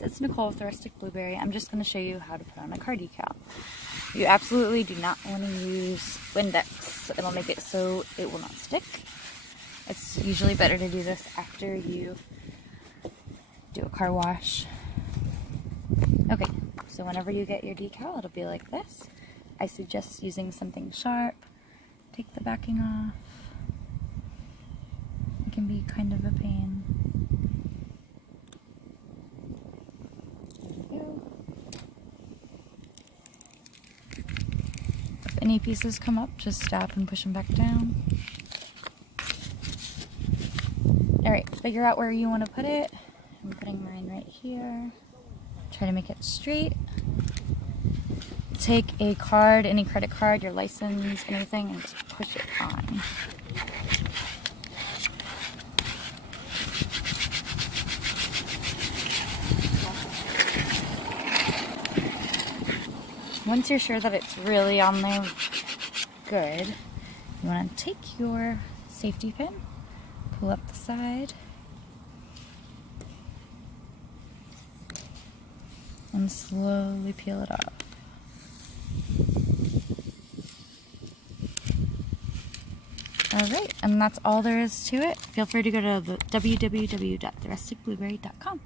It's Nicole with the Rustic Blueberry. I'm just going to show you how to put on a car decal. You absolutely do not want to use Windex. It'll make it so it will not stick. It's usually better to do this after you do a car wash. Okay, so whenever you get your decal, it'll be like this. I suggest using something sharp. Take the backing off. It can be kind of a pain. If any pieces come up, just stop and push them back down. Alright, figure out where you want to put it. I'm putting mine right here. Try to make it straight. Take a card, any credit card, your license, anything, and just push it on. Once you're sure that it's really on there good, you want to take your safety pin, pull up the side, and slowly peel it off. Alright, and that's all there is to it. Feel free to go to www.therusticblueberry.com.